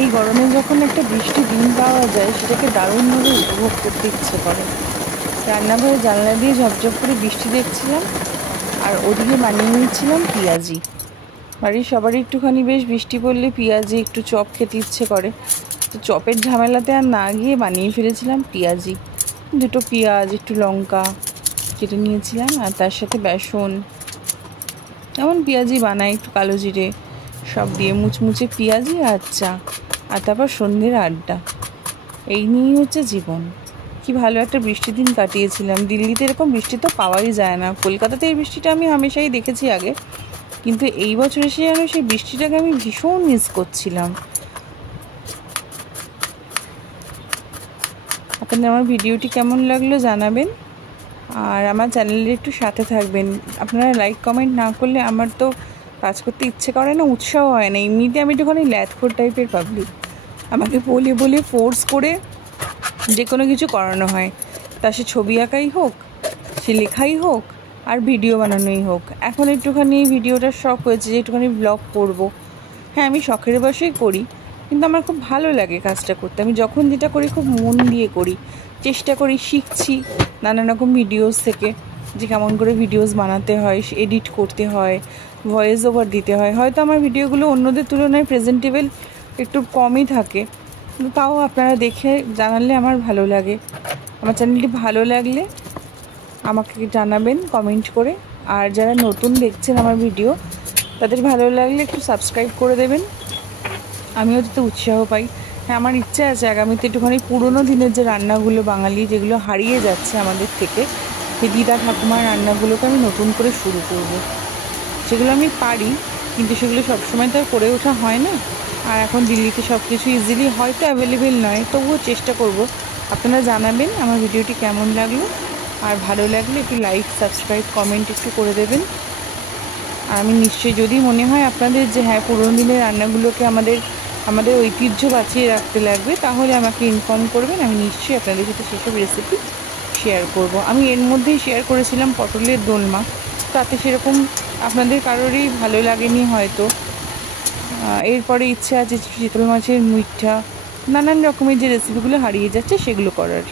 এই গরমে যখন একটা বৃষ্টি দিন পাওয়া যায় সেটাকে দারুণভাবে উপভোগ করতে ইচ্ছে করে। রান্নাঘরে জানলা দিয়ে ঝপঝপ করে বৃষ্টি দেখছিলাম আর ওদিকে বানিয়ে নিচ্ছিলাম পেঁয়াজি। বাড়ির সবারই একটুখানি বেশ বৃষ্টি পড়লে পেঁয়াজি একটু চপ খেতে ইচ্ছে করে, তো চপের ঝামেলাতে আর না গিয়ে বানিয়ে ফেলেছিলাম পেঁয়াজি। দুটো পেঁয়াজ, একটু লঙ্কা কেটে নিয়েছিলাম আর তার সাথে বেসন, যেমন পেঁয়াজি বানাই একটু কালো জিরে সব দিয়ে মুচমুচে পেঁয়াজি আর চা, আর তারপর সন্ধ্যের আড্ডা। এই নিয়েই হচ্ছে জীবন। কি ভালো একটা বৃষ্টির দিন কাটিয়েছিলাম। দিল্লিতে এরকম বৃষ্টি তো পাওয়াই যায় না। কলকাতাতে এই বৃষ্টিটা আমি হামেশাই দেখেছি আগে, কিন্তু এই বছর এসে যেন সেই বৃষ্টিটাকে আমি ভীষণ মিস করছিলাম। আপনাদের আমার ভিডিওটি কেমন লাগলো জানাবেন, আর আমার চ্যানেলের একটু সাথে থাকবেন। আপনারা লাইক কমেন্ট না করলে আমার তো কাজ করতে ইচ্ছে করে না, উৎসাহ হয় না। এমনিতে আমি একটুখানি ল্যাথখোর টাইপের পাবলিক, আমাকে বলে বলে ফোর্স করে যে কোনো কিছু করানো হয়, তা সে ছবি আঁকাই হোক, সে লেখাই হোক, আর ভিডিও বানানোই হোক। এখন একটুখানি ভিডিওটার শখ হয়েছে যে একটুখানি ব্লগ করব। হ্যাঁ, আমি শখের বশেই করি, কিন্তু আমার খুব ভালো লাগে কাজটা করতে। আমি যখন যেটা করি খুব মন দিয়ে করি, চেষ্টা করি, শিখছি নানান রকম ভিডিওস থেকে, যে কেমন করে ভিডিওস বানাতে হয়, এডিট করতে হয়, ভয়েস ওভার দিতে হয়। হয়তো আমার ভিডিওগুলো অন্যদের তুলনায় প্রেজেন্টেবল একটু কমই থাকে, কিন্তু তাও আপনারা দেখে জানালে আমার ভালো লাগে। আমার চ্যানেলটি ভালো লাগলে আমাকে জানাবেন কমেন্ট করে, আর যারা নতুন দেখছেন আমার ভিডিও তাদের ভালো লাগলে একটু সাবস্ক্রাইব করে দেবেন, আমিও যাতে উৎসাহ পাই। হ্যাঁ, আমার ইচ্ছা আছে আগামীতে একটুখানি পুরোনো দিনের যে রান্নাগুলো বাঙালি যেগুলো হারিয়ে যাচ্ছে আমাদের থেকে, সেই দিদা ঠাকুমার রান্নাগুলোকে আমি নতুন করে শুরু করব। সেগুলো আমি পারি, কিন্তু সেগুলো সবসময় তো আর করে ওঠা হয় না। আর এখন দিল্লিতে সব কিছু ইজিলি হয়তো অ্যাভেলেবেল নয়, তবুও চেষ্টা করব। আপনারা জানাবেন আমার ভিডিওটি কেমন লাগলো, আর ভালো লাগলে একটু লাইক, সাবস্ক্রাইব, কমেন্ট একটু করে দেবেন। আর আমি নিশ্চয়ই, যদি মনে হয় আপনাদের যে হ্যাঁ পুরোনো দিনের রান্নাগুলোকে আমাদের ঐতিহ্য বাঁচিয়ে রাখতে লাগবে, তাহলে আমাকে ইনফর্ম করবেন। আমি নিশ্চয়ই আপনাদের সাথে সেসব রেসিপি শেয়ার করব। আমি এর মধ্যেই শেয়ার করেছিলাম পটলের দোলমা, তাতে সেরকম আপনাদের কারোরই ভালো লাগেনি হয়তো। এরপরে ইচ্ছে আছে চিতল মাছের মুইঠা, নানান রকমের যে রেসিপিগুলো হারিয়ে যাচ্ছে সেগুলো করার।